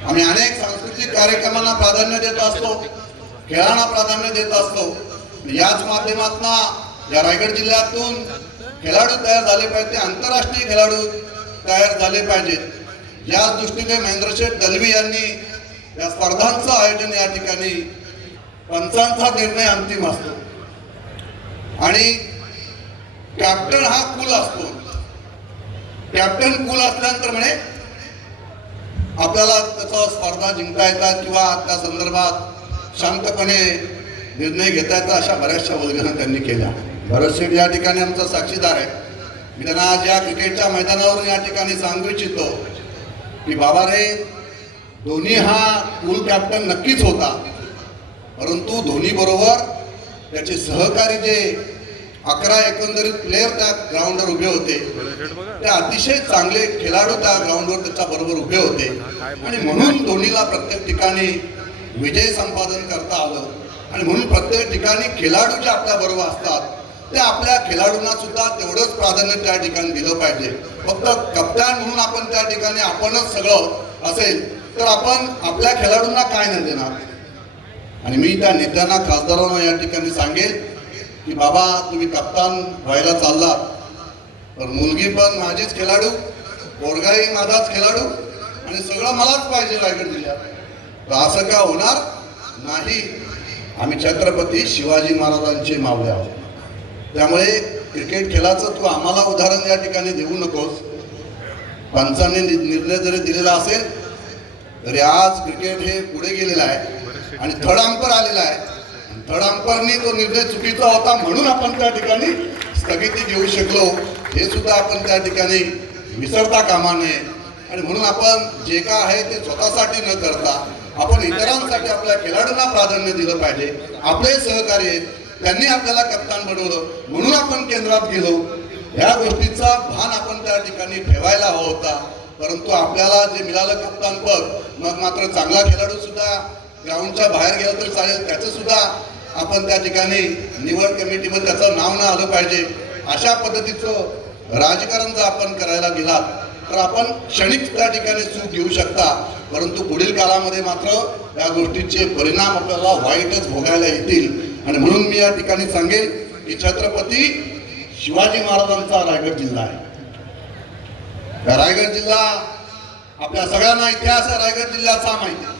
आम्ही अनेक सांस्कृतिक कार्यक्रमांना प्राधान्य देत असतो, खेळांना प्राधान्य देत असतो। याच माध्यमातून या रायगड जिल्ह्यातून खेळाडू तयार झाले पाहिजे, आंतरराष्ट्रीय खेळाडू तयार झाले पाहिजेत। या दृष्टीने महेंद्रशेठ दलवी यांनी या स्पर्धांचं आयोजन या ठिकाणी पंचांचा निर्णय अंतिम असतो आणि कॅप्टन हा कूल असतो। कॅप्टन कूल असल्यानंतर म्हणे आपल्याला त्याचा स्पर्धा जिंकता येतात किंवा त्या संदर्भात शांतपणे निर्णय घेता येतात, अशा बऱ्याचशा उद्घाटना त्यांनी केल्या। भरतशेठ या ठिकाणी आमचा साक्षीदार आहे। मी त्यांना आज या क्रिकेटच्या मैदानावरून या ठिकाणी सांगू इच्छितो की बाबा रे, धोनी हा कूल कॅप्टन नक्कीच होता, परंतु धोनी बरोबर त्याचे सहकारी जे 11 एकंदरीत प्लेयर त्या ग्राउंडवर उभे होते, ते अतिशय चांगले खेळाडू त्या ग्राउंडवर त्याच्या बरोबर उभे होते आणि म्हणून धोनीला प्रत्येक ठिकाणी विजय संपादन करता आलं। आणि म्हणून प्रत्येक ठिकाणी खेळाडू जे आपल्या बरोबर असतात ते आपल्या खेळाडूंना सुद्धा तेवढंच प्राधान्य त्या ठिकाणी दिलं पाहिजे। फक्त कप्तान म्हणून आपण त्या ठिकाणी आपणच सगळं असेल तर आपण आपल्या खेळाडूंना काय नाही देणार। आणि मी त्या नेत्यांना, खासदारांना या ठिकाणी सांगेल की बाबा, तुम्ही कप्तान व्हायला चाललात, तर मुलगी पण माझीच खेळाडू, पोरगाही माझाच खेळाडू आणि सगळं मलाच पाहिजे रायगड जिल्ह्यात, तर असं का होणार नाही। आम्ही छत्रपती शिवाजी महाराजांचे मावळे आहोत, त्यामुळे क्रिकेट खेळाचं तू आम्हाला उदाहरण या ठिकाणी देऊ नकोस। पंचांनी निर्णय जरी दिलेला असेल तरी आज क्रिकेट हे पुढे गेलेलं आहे आणि थर्ड अंपर आलेला आहे। थर्ड अंपरनी तो निर्णय चुकीचा होता म्हणून आपण त्या ठिकाणी स्थगिती घेऊ शकलो, हे सुद्धा आपण त्या ठिकाणी विसरता कामा नये। आणि म्हणून आपण जे काय आहे ते स्वतःसाठी न करता आपण इतरांसाठी, आपल्या खेळाडूंना प्राधान्य दिलं पाहिजे। आपले सहकारी आहेत, त्यांनी आपल्याला कप्तान बनवलं म्हणून आपण केंद्रात गेलो, ह्या गोष्टीचा भान आपण त्या ठिकाणी ठेवायला हवा होता। परंतु आपल्याला जे मिळालं कप्तान पद, मग मात्र चांगला खेळाडू सुद्धा ग्राउंडच्या बाहेर गेला तरी चालेल, त्याचं सुद्धा आपण त्या ठिकाणी निवड कमिटीमध्ये त्याचं नाव न आलं पाहिजे। अशा पद्धतीचं राजकारण जर आपण करायला गेलात तर आपण क्षणिक त्या ठिकाणी चूक घेऊ शकता, परंतु पुढील काळामध्ये मात्र या गोष्टीचे परिणाम आपल्याला वाईटच भोगायला येतील। आणि म्हणून मी या ठिकाणी सांगेन की छत्रपती शिवाजी महाराजांचा रायगड जिल्हा आहे। रायगड जिल्हा आपल्या सगळ्यांना इतिहास रायगड जिल्ह्याचा माहिती आहे।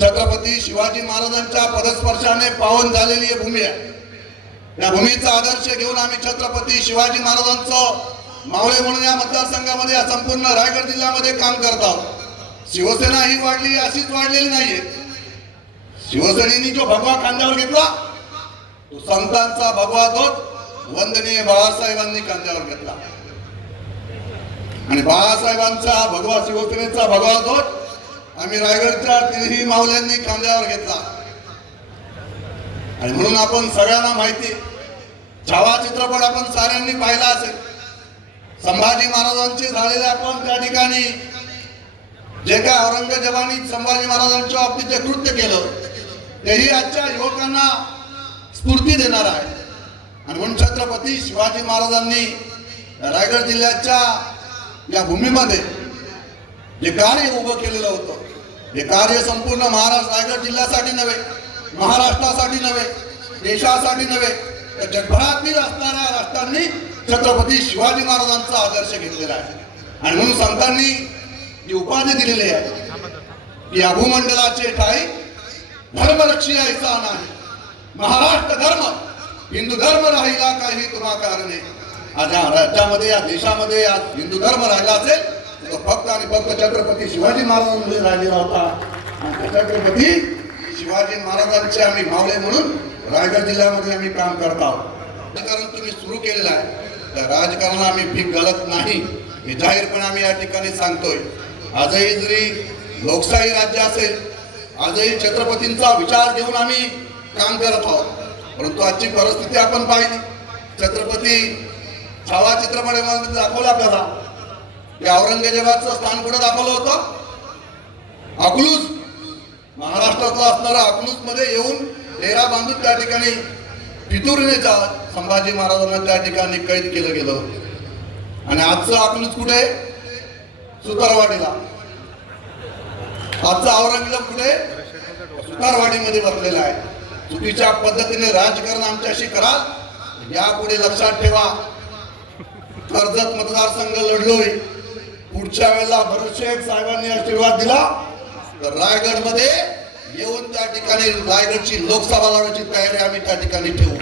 छत्रपती शिवाजी महाराजांच्या पदस्पर्शाने पावन झालेली भूमी आहे। या भूमीचा आदर्श घेऊन आम्ही छत्रपती शिवाजी महाराजांचं मावळे म्हणून या मतदारसंघामध्ये, या संपूर्ण रायगड जिल्ह्यामध्ये काम करत आहोत। शिवसेना ही वाढली अशीच वाढलेली नाहीये। शिवसेनेने जो भगवा खांद्यावर घेतला तो संतांचा भगवा ध्वज वंदनीय बाळासाहेबांनी खांद्यावर घेतला आणि बाळासाहेबांचा भगवा, शिवसेनेचा भगवा ध्वज आम्ही रायगडच्या तिन्ही मावल्यांनी खांद्यावर घेतला। आणि म्हणून आपण सगळ्यांना माहिती, छावा चित्रपट आपण साऱ्यांनी पाहिला असेल। संभाजी महाराजांचे झालेले आपण त्या ठिकाणी जे काय औरंगजेबाने संभाजी महाराजांच्या बाबतीत जे कृत्य केलं तेही आजच्या युवकांना स्फूर्ती देणार आहे। आणि म्हणून छत्रपती शिवाजी महाराजांनी रायगड जिल्ह्याच्या या भूमीमध्ये जे कार्य उभं केलेलं होतं, हे कार्य संपूर्ण रायगड जिल्ह्यासाठी नव्हे, महाराष्ट्रासाठी नव्हे, देशासाठी नव्हे, तर जगभरातील असणाऱ्या राष्ट्रांनी छत्रपती शिवाजी महाराजांचा आदर्श घेतलेला आहे। आणि म्हणून संतांनी जी उपाधी दिलेली आहे की या भूमंडलाचे ठाई धर्मरक्षी ऐसा नाही, महाराष्ट्र धर्म हिंदू धर्म राहिला काही तुम्हा कारणे। आज या राज्यामध्ये, या देशामध्ये या हिंदू धर्म राहिला असेल तो फक्त आणि फक्त छत्रपती शिवाजी महाराजांमुळे राहिलेला होता। आणि छत्रपती शिवाजी महाराजांचे आम्ही मावळे म्हणून रायगड जिल्ह्यामध्ये आम्ही काम करत आहोत। राजकारण तुम्ही सुरू केलेलं आहे, त्या राजकारणाला आम्ही भीक घालत नाही, हे जाहीरपणे आम्ही या ठिकाणी सांगतोय। आजही जरी लोकशाही राज्य असेल, आजही छत्रपतींचा विचार घेऊन आम्ही काम करत आहोत, परंतु आजची परिस्थिती आपण पाहिली। छत्रपती छावा चित्रपटामध्ये दाखवलं आपल्याला की औरंगजेबाचं स्थान कुठे दाखवलं होतं, अकलूज, महाराष्ट्रातला असणारा अकलूज मध्ये येऊन डेरा बांधून त्या ठिकाणी फितुरीने संभाजी महाराजांना त्या ठिकाणी कैद केलं गेलं। आणि आजचं अकलूज कुठे, सुतारवाडीला। आजचा औरंगजेब कुठे सुतारवाडीमध्ये बसलेला आहे. चुकीच्या पद्धतीने राजकारण आमच्याशी कराल यापुढे लक्षात ठेवा. कर्जत मतदारसंघ लढलोय, पुढच्या वेळेला भरत शेठ साहेबांनी आशीर्वाद दिला तर रायगड मध्ये येऊन त्या ठिकाणी रायगडची लोकसभा लढवण्याची तयारी आम्ही त्या ठिकाणी ठेवू.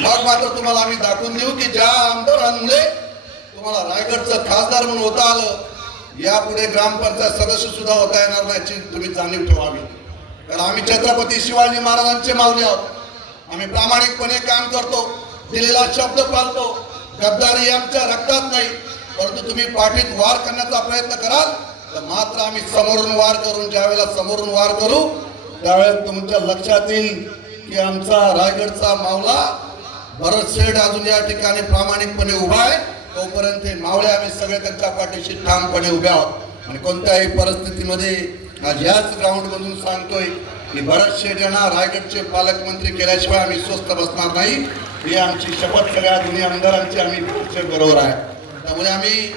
मग मात्र तुम्हाला आम्ही दाखवून देऊ की ज्या आमदारांमुळे तुम्हाला रायगडचं खासदार म्हणून होता आलं, यापुढे ग्रामपंचायत सदस्य सुद्धा होता येणार नाही याची तुम्ही जाणीव ठेवावी. कारण आम्ही छत्रपती शिवाजी महाराजांचे मावले आहोत. आम्ही प्रामाणिकपणे काम करतो, दिलेला शब्द पाळतो. गद्दारी आमच्या रक्तात नाही. परंतु तुम्ही पाठीत वार करण्याचा प्रयत्न कराल तर मात्र आम्ही समोरून वार करून, ज्यावेळेला समोरून वार करू त्यावेळेला तुमच्या लक्षात येईल की आमचा रायगडचा मावला भरत शेठ अजून या ठिकाणी प्रामाणिकपणे उभा आहे. तोपर्यंत मावळे आम्ही सगळे त्यांच्या पाठीशी ठामपणे उभे आहोत. आणि कोणत्याही परिस्थितीमध्ये आज याच ग्राउंड मधून सांगतोय की भरत शेठ यांना रायगडचे पालकमंत्री केल्याशिवाय आम्ही स्वस्थ बसणार नाही. ही आमची शपथ सगळ्या दोन्ही आमदारांची आम्ही बरोबर आहे. त्यामुळे आम्ही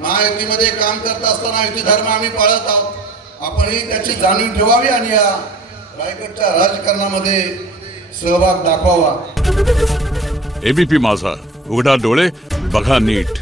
महायुतीमध्ये काम करत असताना युती धर्म आम्ही पाळत आहोत. आपणही त्याची जाणीव ठेवावी आणि या रायगडच्या राजकारणामध्ये सहभाग दाखवावा. एबीपी माझा, उघडा डोळे बघा नीट.